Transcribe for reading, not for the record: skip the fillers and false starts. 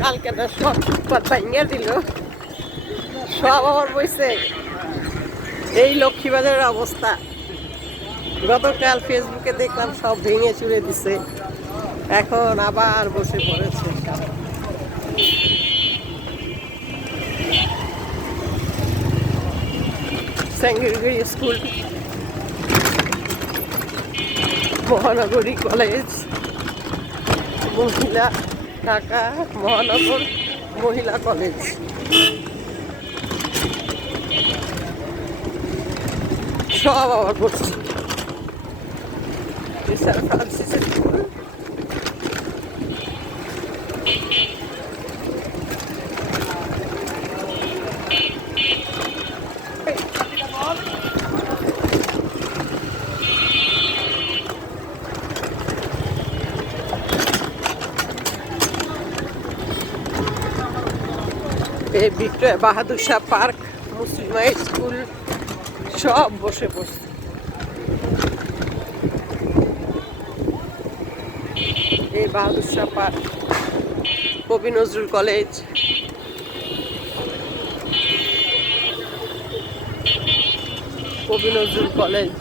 কালকে না সব ভাঙিয়ে দিল, সব আমার বইছে। এই লক্ষ্মীবাজারের অবস্থা। গতকাল ফেসবুকে দেখলাম সব ভেঙে চুরে দিছে, এখন আবার বসে পড়েছে সব। সেঙ্গিরগুড়ি স্কুল, মহানগরী কলেজ, মহিলা, ঢাকা মহানগর মহিলা কলেজ, সব আবার পড়ছে। ফ্রান্সিস স্কুল, এই ভিক্টোরিয়া বাহাদুর শাহ পার্ক, মুসলিমা স্কুল, সব বসে পড়ছে। এই বাহাদুর শাহ পার্ক, কবি নজরুল কলেজ, কবি নজরুল কলেজ।